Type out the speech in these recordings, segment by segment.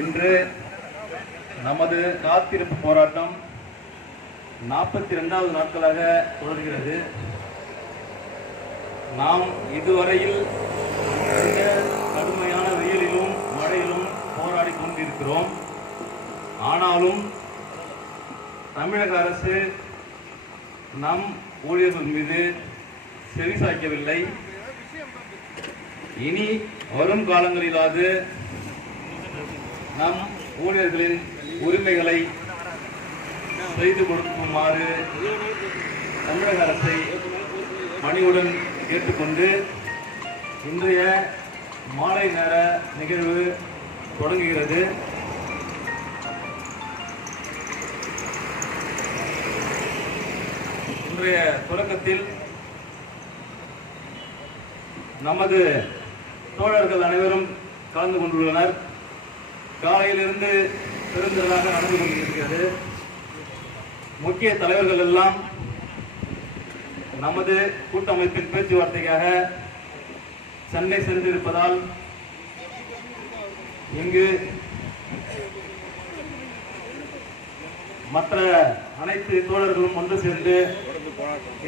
இன்று நமது காத்திருப்பு போராட்டம் நாற்பத்தி ரெண்டாவது நாட்களாக தொடர்கிறது. நாம் இதுவரையில் மிக கடுமையான வெயிலிலும் மழையிலும் போராடி கொண்டிருக்கிறோம். ஆனாலும் தமிழக அரசு நம் ஊழியர்கள் மீது செவிசாய்க்கவில்லை இனி வரும் காலங்களிலாவது நம் ஊழியர்களின் உரிமைகளை செய்து கொடுக்குமாறு தமிழக அரசை பணிவுடன் கேட்டுக்கொண்டு இன்றைய மாலை நேர நிகழ்வு தொடங்குகிறது. இன்றைய தொடக்கத்தில் நமது தோழர்கள் அனைவரும் கலந்து கொண்டுள்ளனர். காலையிலிருந்து பெருந்திரளாக நடந்து கொண்டிருக்கிறது. முக்கிய தலைவர்கள் எல்லாம் நமது கூட்டமைப்பின் பேச்சுவார்த்தைக்காக சென்னை சென்றிருப்பதால் இங்கு மற்ற அனைத்து தோழர்களும் ஒன்று சேர்ந்து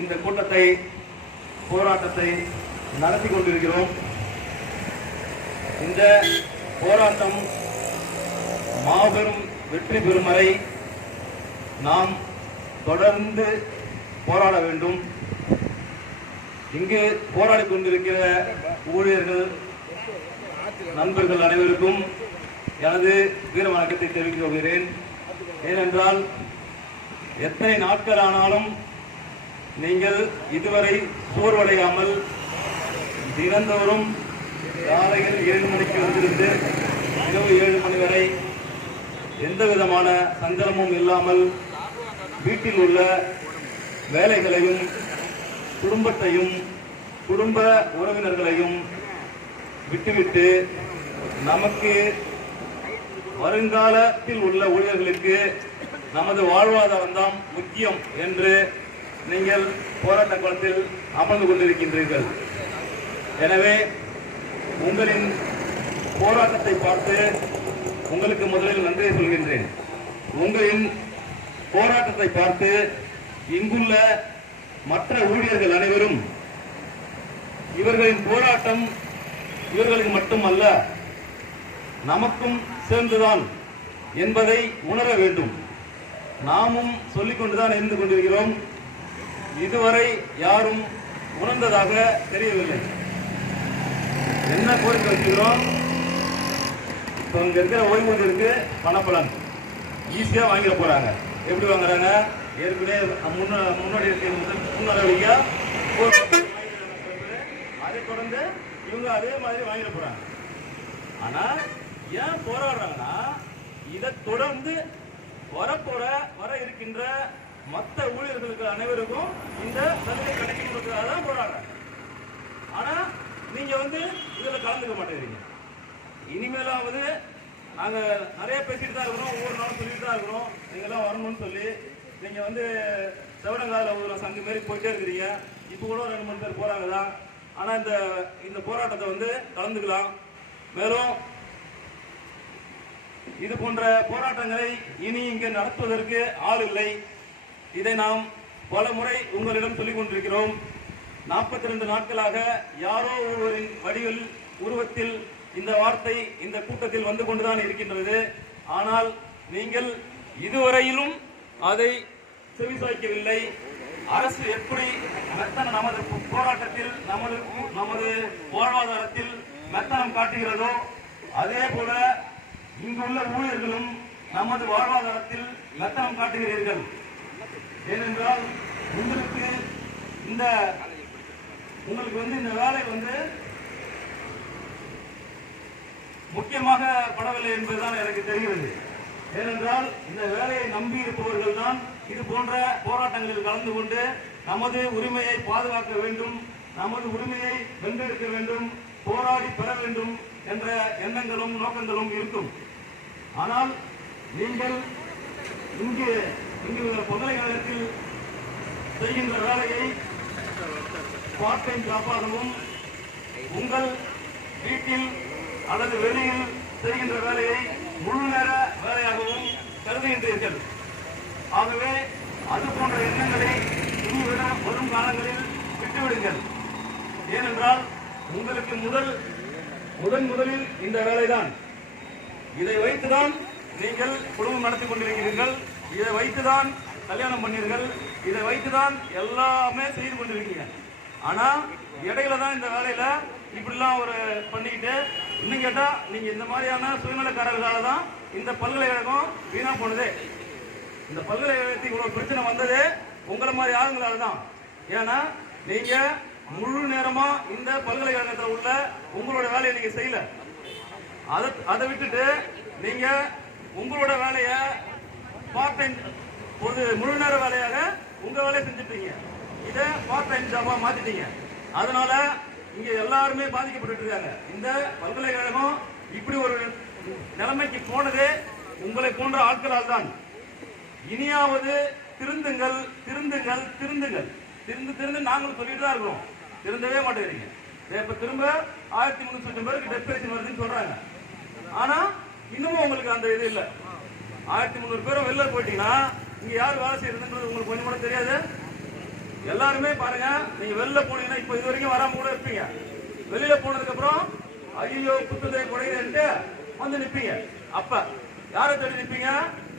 இந்த கூட்டத்தை போராட்டத்தை நடத்தி கொண்டிருக்கிறோம். இந்த போராட்டம் மாபெரும் வெற்றி பெறும் வரை நாம் தொடர்ந்து போராட வேண்டும். இங்கு போராடி கொண்டிருக்கிற ஊழியர்கள் நண்பர்கள் அனைவருக்கும் எனது வீர வணக்கத்தை தெரிவித்துக் கொள்கிறேன். ஏனென்றால் எத்தனை நாட்கள் ஆனாலும் நீங்கள் இதுவரை சோர்வடையாமல் தினந்தோறும் காலையில் ஏழு மணிக்கு வந்திருந்து இரவு ஏழு மணி வரை எந்த விதமான சஞ்சலமும் இல்லாமல் வீட்டில் உள்ள வேலைகளையும் குடும்பத்தையும் குடும்ப உறவினர்களையும் விட்டுவிட்டு நமக்கு வருங்காலத்தில் உள்ள ஊழியர்களுக்கு நமது வாழ்வாதாரம் தான் முக்கியம் என்று நீங்கள் போராட்ட காலத்தில் அமர்ந்து கொண்டிருக்கின்றீர்கள். எனவே உங்களின் போராட்டத்தை பார்த்து உங்களுக்கு முதலில் நன்றியை சொல்கின்றேன். உங்களின் போராட்டத்தை பார்த்து இங்குள்ள மற்ற ஊழியர்கள் அனைவரும் இவர்களின் போராட்டம் இவர்களுக்கு மட்டுமல்ல நமக்கும் சேர்ந்துதான் என்பதை உணர வேண்டும். நாமும் சொல்லிக்கொண்டுதான் இருந்து கொண்டிருக்கிறோம். இதுவரை யாரும் உணர்ந்ததாக தெரியவில்லை. என்ன கோரிக்கை வைக்கிறோம்? இப்போ இங்கே இருக்கிற ஓய்வூதியருக்கு பணப்பலன் ஈஸியாக வாங்கிட போகிறாங்க எப்படி வாங்குறாங்க? ஏற்கனவே முன்ன முன்னாடி இருக்கிற முதல் முன்னறிவிக்கா அதை தொடர்ந்து இவங்க அதே மாதிரி வாங்கிட போகிறாங்க ஆனால் ஏன் போராடுறாங்கன்னா இதை தொடர்ந்து வரப்போற வர இருக்கின்ற மற்ற ஊழியர்களுக்கு அனைவருக்கும் இந்த சலுகை கிடைக்கணுன்றதுக்காக தான் போராடுறாங்க. ஆனால் நீங்கள் வந்து இதில் கலந்துக்க மாட்டேங்கிறீங்க. இனிமேலாவது நாங்கள் நிறைய பேசிட்டு தான் இருக்கிறோம் ஒவ்வொரு நாளும் சொல்லிட்டு தான் இருக்கிறோம். நீங்கள்லாம் வரணும்னு சொல்லி. நீங்கள் வந்து செவடங்கால ஒரு சங்கு மாரி போயிட்டே இருக்கிறீங்க. இப்போ கூட ரெண்டு மூணு பேர் போகிறாங்க தான். ஆனால் இந்த இந்த போராட்டத்தை வந்து கலந்துக்கலாம். மேலும் இது போன்ற போராட்டங்களை இனி இங்கு நடத்துவதற்கு ஆள் இல்லை. இதை நாம் பல முறை உங்களிடம் சொல்லிக் கொண்டிருக்கிறோம். நாற்பத்தி ரெண்டு நாட்களாக யாரோ ஒருவரின் வடிவில் உருவத்தில் இந்த வார்த்தை இந்த கூட்டத்தில் வந்து கொண்டுதான் இருக்கின்றது. ஆனால் நீங்கள் இதுவரையிலும் அதை செவிசாய்க்கவில்லை. அரசு எப்படி மெத்தன நமது போராட்டத்தில் நமது நமது வாழ்வாதாரத்தில் மெத்தனம் காட்டுகிறதோ அதே போல இங்குள்ள ஊழியர்களும் நமது வாழ்வாதாரத்தில் மெத்தனம் காட்டுகிறீர்கள். ஏனென்றால் உங்களுக்கு இந்த உங்களுக்கு வந்து இந்த வேலை வந்து முக்கியமாக படவில்லை என்பதுதான் எனக்கு தெரிகிறது. ஏனென்றால் இந்த வேலையை நம்பி இருப்பவர்கள் தான் இது போன்ற போராட்டங்களில் கலந்து கொண்டு நமது உரிமையை பாதுகாக்க வேண்டும் நமது உரிமையை வென்றெடுக்க வேண்டும் போராடி பெற வேண்டும் என்ற எண்ணங்களும் நோக்கங்களும் இருக்கும். ஆனால் நீங்கள் இங்கு இங்கு பல்கலைக்கழகத்தில் செய்கின்ற வேலையை பார்ட் டைம் ஜாப்பாகவும் உங்கள் வீட்டில் அல்லது வெளியில் செய்கின்ற வேலையை முழு நேர வேலையாகவும் கருதுகின்றீர்கள். ஆகவே அது போன்ற எண்ணங்களை இனிவரும் வரும் காலங்களில் விட்டுவிடுங்கள். ஏனென்றால் உங்களுக்கு முதல் முதன் முதலில் இந்த வேலைதான். இதை வைத்துதான் நீங்கள் குடும்பம் நடத்தி கொண்டிருக்கிறீர்கள். இதை வைத்துதான் கல்யாணம் பண்ணீர்கள். இதை வைத்துதான் எல்லாமே செய்து கொண்டிருக்கீங்க ஆனா இடையில தான் இந்த வேலையில இப்படிலாம் ஒரு பண்ணிக்கிட்டு இன்னும் கேட்டா நீங்க இந்த மாதிரியான சுயநலக்காரர்களால தான் இந்த பல்கலைக்கழகம் வீணா போனதே. இந்த பல்கலைக்கழகத்துக்கு இவ்வளவு பிரச்சனை வந்ததே உங்களை மாதிரி ஆளுங்களால தான் ஏன்னா நீங்க முழு நேரமா இந்த பல்கலைக்கழகத்தில் உள்ள உங்களோட வேலையை நீங்க செய்யல. அதை அதை விட்டுட்டு நீங்க உங்களோட வேலையை பார்ட் டைம் ஒரு முழு நேர வேலையாக உங்க வேலையை செஞ்சுட்டீங்க. இதை பார்ட் டைம் ஜாபா மாத்திட்டீங்க. அதனால இங்க எல்லாருமே பாதிக்கப்பட்டு இருக்காங்க. இந்த பல்கலைக்கழகம் இப்படி ஒரு நிலைமைக்கு போனது உங்களை போன்ற ஆட்களால் தான். இனியாவது திருந்துங்கள் திருந்துங்கள் திருந்துங்கள். திருந்து திருந்து நாங்களும் சொல்லிட்டு தான் இருக்கிறோம். திருந்தவே மாட்டேங்கிறீங்க. இப்ப திரும்ப ஆயிரத்தி முன்னூத்தி பேருக்கு டெஸ்பிரேஷன் வருதுன்னு சொல்றாங்க. ஆனா இன்னமும் உங்களுக்கு அந்த இது இல்லை. ஆயிரத்தி முந்நூறு பேரும் வெளில போயிட்டீங்கன்னா இங்க யார் வேலை செய்யறதுன்றது உங்களுக்கு கொஞ்சம் கூட தெரியாது. எல்லாருமே பாருங்க நீங்க வெளில போனீங்கன்னா இப்ப இது வரைக்கும் வராம கூட இருப்பீங்க. வெளியில போனதுக்கு அப்புறம் ஐயோ குத்துதை குறையுதுன்ட்டு வந்து நிப்பீங்க. அப்ப யாரை தேடி நிப்பீங்க?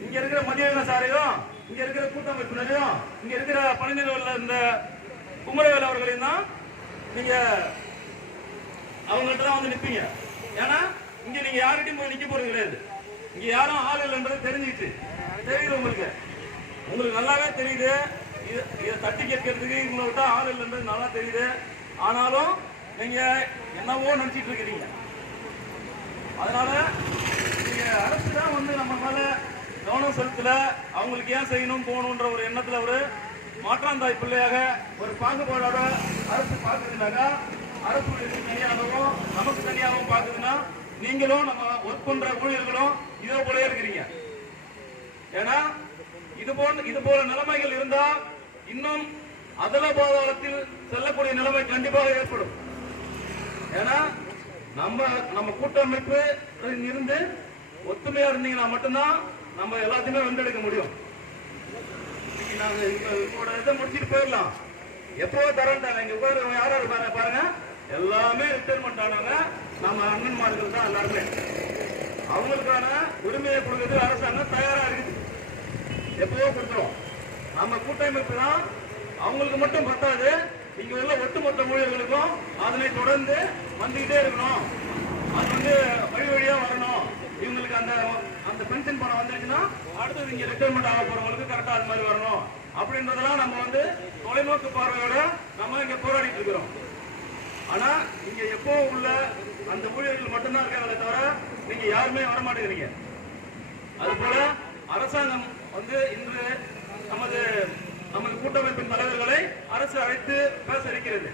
இங்க இருக்கிற மதிய சாரையும் இங்க இருக்கிற கூட்டமைப்பினரையும் இங்க இருக்கிற பணிநிலை இருந்த இந்த குமரவேல் அவர்களையும் தான் நீங்க அவங்கள்ட்ட தான் வந்து நிப்பீங்க. ஏன்னா இங்க நீங்க யார்கிட்டயும் போய் நிக்க போறது கிடையாது. இங்க யாரும் ஆள் இல்லைன்றது தெரிஞ்சுக்கிட்டு தெரியுது உங்களுக்கு. உங்களுக்கு நல்லாவே தெரியுது. இதை தட்டி கேட்கறதுக்கு உங்களை விட்டா ஆள் இல்லைன்றது நல்லா தெரியுது. ஆனாலும் நீங்க என்னவோ நினைச்சிட்டு இருக்கிறீங்க. அதனால நீங்க அரசு தான் வந்து நம்ம மேல கவனம் செலுத்தல. அவங்களுக்கு ஏன் செய்யணும் போகணுன்ற ஒரு எண்ணத்துல ஒரு மாற்றாந்தாய் பிள்ளையாக ஒரு பாகுபாடோட அரசு பார்க்குதுனாக்கா அரசு தனியாகவும் நமக்கு தனியாகவும் பார்க்குதுன்னா நீங்களும் நம்ம ஒர்க் பண்ற ஊழியர்களும் இதே போலயே இருக்கிறீங்க. ஏன்னா இது போன்ற இது போல நிலைமைகள் இருந்தா இன்னும் அதல பாதாளத்தில் செல்லக்கூடிய நிலைமை கண்டிப்பாக ஏற்படும். ஏன்னா நம்ம நம்ம கூட்டமைப்பு இருந்து ஒத்துமையா இருந்தீங்கன்னா மட்டும்தான் நம்ம எல்லாத்தையுமே வென்றெடுக்க முடியும். நாங்க இதை முடிச்சிட்டு போயிடலாம். எப்போ தரேன்ட்டாங்க இங்க உட்கார யார் யார் பாருங்க எல்லாமே ரிட்டைர்மெண்ட் ஆனவங்க நம்ம அண்ணன்மார்கள் தான் எல்லாருமே. அவங்களுக்கான உரிமையை கொடுக்கறது அரசாங்கம் தயாரா இருக்குது. எப்பவோ கொடுத்துரும் நம்ம கூட்டமைப்பு தான் அவங்களுக்கு மட்டும் பத்தாது. இங்க உள்ள ஒட்டுமொத்த ஊழியர்களுக்கும் அதனை தொடர்ந்து வந்துகிட்டே இருக்கணும். அது வந்து வழி வழியா வரணும். இவங்களுக்கு அந்த அந்த பென்ஷன் பணம் வந்துருச்சுன்னா அடுத்தது இங்க ரிட்டைர்மெண்ட் ஆக போறவங்களுக்கு கரெக்டா அது மாதிரி வரணும். அப்படின்றதெல்லாம் நம்ம வந்து தொலைநோக்கு பார்வையோட நம்ம இங்க போராடிட்டு இருக்கிறோம். ஆனா இங்க எப்போ உள்ள அந்த ஊழியர்கள் மட்டும்தான் இருக்காங்களே தவிர நீங்க யாருமே வர மாட்டேங்கிறீங்க அது போல அரசாங்கம் வந்து இன்று நமது நமது கூட்டமைப்பின் தலைவர்களை அரசு அழைத்து பேச இருக்கிறது.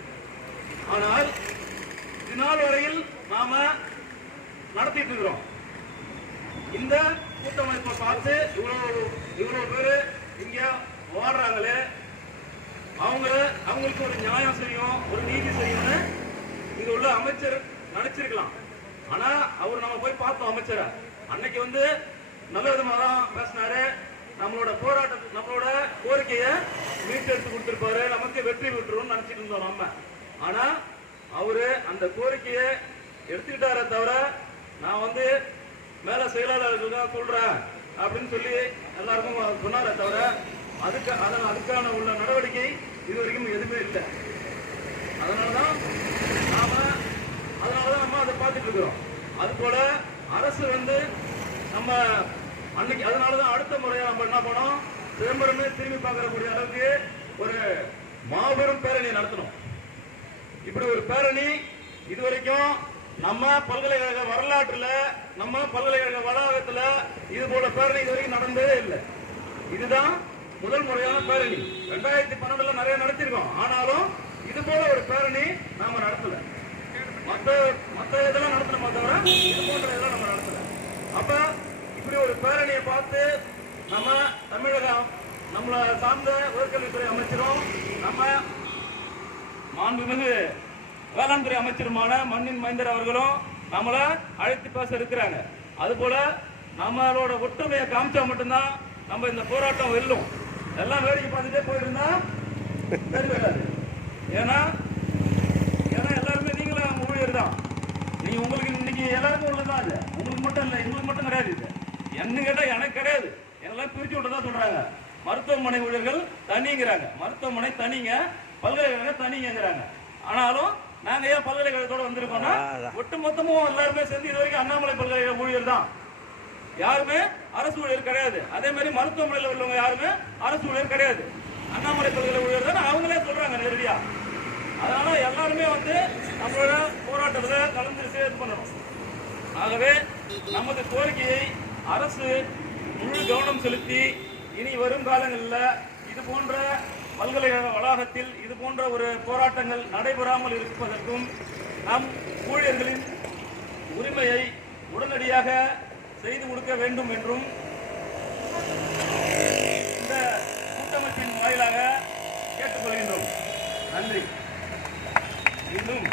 ஆனால் இதுநாள் வரையில் நாம நடத்திட்டு இருக்கிறோம். இந்த கூட்டமைப்பை பார்த்து இவ்வளவு இவ்வளவு பேரு இங்க ஓடுறாங்களே அவங்க அவங்களுக்கு ஒரு நியாயம் செய்யும் ஒரு நீதி செய்யும்னு இங்க உள்ள அமைச்சர் நினைச்சிருக்கலாம். ஆனா அவர் நம்ம போய் பார்த்தோம் அமைச்சரை. அன்னைக்கு வந்து நல்ல விதமாக தான் பேசினாரு. நம்மளோட போராட்ட நம்மளோட கோரிக்கையை மீட்டெடுத்து கொடுத்துருப்பாரு. நமக்கு வெற்றி பெற்றுரும் நினைச்சிட்டு இருந்தோம் நம்ம. ஆனா அவரு அந்த கோரிக்கையை எடுத்துக்கிட்டாரே தவிர நான் வந்து மேல செயலாளர்கள் தான் சொல்றேன் அப்படின்னு சொல்லி எல்லாருக்கும் சொன்னாரே தவிர அதுக்கு அதன் அதுக்கான உள்ள நடவடிக்கை இது வரைக்கும் எதுவுமே இல்லை. அதனாலதான் நாம அதனாலதான் நம்ம அதை பார்த்துட்டு இருக்கிறோம். அது போல அரசு வந்து நம்ம அன்னைக்கு அதனாலதான் அடுத்த முறையா நம்ம என்ன பண்ணோம்? சிதம்பரமே திரும்பி பார்க்கக்கூடிய அளவுக்கு ஒரு மாபெரும் பேரணி நடத்தணும். இப்படி ஒரு பேரணி இதுவரைக்கும் நம்ம பல்கலைக்கழக வரலாற்றுல நம்ம பல்கலைக்கழக வளாகத்துல இது போல பேரணி இதுவரைக்கும் நடந்ததே இல்லை. இதுதான் முதல் முறையான பேரணி. ரெண்டாயிரத்தி பன்னெண்டுல நிறைய நடத்திருக்கோம். ஆனாலும் இது போல ஒரு பேரணி நாம நடத்தல. மற்ற மற்ற இதெல்லாம் நடத்தணுமா தவிர இது போன்ற இதெல்லாம் நம்ம நடத்தல. அப்ப இப்படி ஒரு பேரணியை பார்த்து நம்ம தமிழகம் நம்மளை சார்ந்த உயர்கல்வித்துறை அமைச்சரும் நம்ம மாண்புமிகு வேளாண் துறை அமைச்சருமான மண்ணின் மைந்தர் அவர்களும் நம்மளை அழைத்து பேச இருக்கிறாங்க. அதுபோல நம்மளோட ஒற்றுமையை காமிச்சா மட்டும்தான் நம்ம இந்த போராட்டம் வெல்லும். எல்லாம் வேடிக்கை பார்த்துட்டே போயிருந்தா வராது. ஏன்னா ஏன்னா எல்லாருமே நீங்களும் ஊழியர் தான் நீங்க உங்களுக்கு இன்னைக்கு எல்லாருக்கும் உள்ளதான் இல்லை? உங்களுக்கு மட்டும் இல்லை எங்களுக்கு மட்டும் கிடையாது இது. என்ன கேட்டா எனக்கு கிடையாது. எல்லாம் பிரிச்சு விட்டதா சொல்றாங்க. மருத்துவமனை ஊழியர்கள் தனிங்கிறாங்க. மருத்துவமனை தனிங்க பல்கலைக்கழகம் தனிங்கிறாங்க ஆனாலும் நாங்க ஏன் பல்கலைக்கழகத்தோட வந்திருக்கோம்னா ஒட்டு மொத்தமும் எல்லாருமே சேர்ந்து இது வரைக்கும் அண்ணாமலை பல்கலைக்கழக ஊழியர் தான். யாருமே அரசு ஊழியர் கிடையாது. அதே மாதிரி மருத்துவமனையில் உள்ளவங்க யாருமே அரசு ஊழியர் கிடையாது. அண்ணாமலை பல்கலை ஊழியர் தான் அவங்களே சொல்றாங்க நேரடியா. அதனால எல்லாருமே வந்து நம்மளோட போராட்டத்தில் கலந்து சேர்த்து பண்ணணும். ஆகவே நமது கோரிக்கையை அரசு முழு கவனம் செலுத்தி இனி வரும் காலங்களில் இது போன்ற பல்கலைக்கழக வளாகத்தில் இது போன்ற ஒரு போராட்டங்கள் நடைபெறாமல் இருப்பதற்கும் நம் ஊழியர்களின் உரிமையை உடனடியாக செய்து கொடுக்க வேண்டும் என்றும் இந்த கூட்டமைப்பின் வாயிலாக கேட்டுக்கொள்கின்றோம். நன்றி. இன்னும்